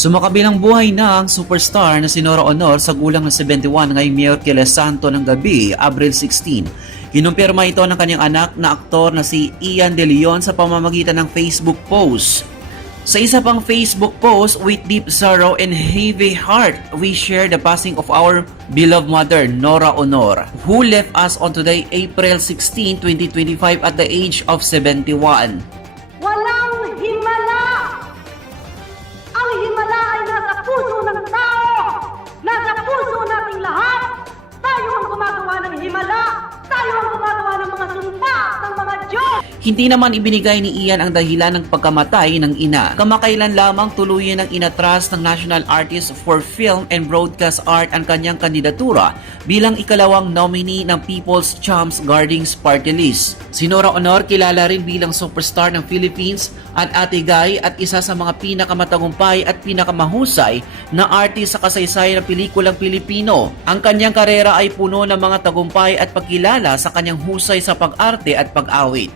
Sumakabilang buhay na ang superstar na si Nora Honor sa gulang na 71 ngayong Miyerkules Santo ng gabi, Abril 16. Kinumpirma ito ng kanyang anak na aktor na si Ian De Leon sa pamamagitan ng Facebook post. Sa isa pang Facebook post, with deep sorrow and heavy heart, we share the passing of our beloved mother, Nora Honor, who left us on today, April 16, 2025 at the age of 71. Walang himala! Ang himala ay nasa puso ng tao! Nasa puso nating lahat! Tayo ang gumagawa ng himala! Tayo ang gumagawa ng mga sumpa ng mga Diyos! Hindi naman ibinigay ni Ian ang dahilan ng pagkamatay ng ina. Kamakailan lamang tuluyan ng inatras ng National Artist for Film and Broadcast Art ang kanyang kandidatura bilang ikalawang nominee ng People's Champs Gardens Party List. Si Nora Honor kilala rin bilang superstar ng Philippines at Ate Guy at isa sa mga pinakamatagumpay at pinakamahusay na artist sa kasaysayan ng pelikulang Pilipino. Ang kanyang karera ay puno ng mga tagumpay at pagkilala sa kanyang husay sa pag-arte at pag-awit.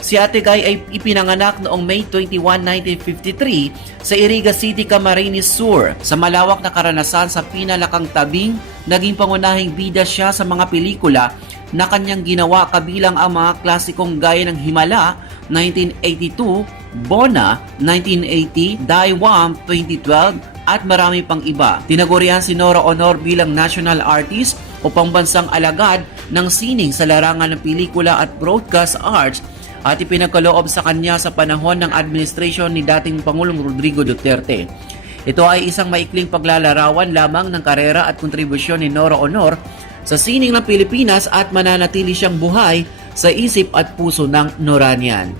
Si Ate Guy ay ipinanganak noong May 21, 1953 sa Iriga City, Camarines Sur. Sa malawak na karanasan sa pinalakang tabing, naging pangunahing bida siya sa mga pelikula na kanyang ginawa kabilang ang mga klasikong gaya ng Himala 1982, Bona 1980, Daiwam 2012 at marami pang iba. Tinagurian si Nora Honor bilang national artist o pambansang alagad ng sining sa larangan ng pelikula at broadcast arts at ipinagkaloob sa kanya sa panahon ng administrasyon ni dating Pangulong Rodrigo Duterte. Ito ay isang maikling paglalarawan lamang ng karera at kontribusyon ni Nora Honor sa sining ng Pilipinas at mananatili siyang buhay sa isip at puso ng Noranian.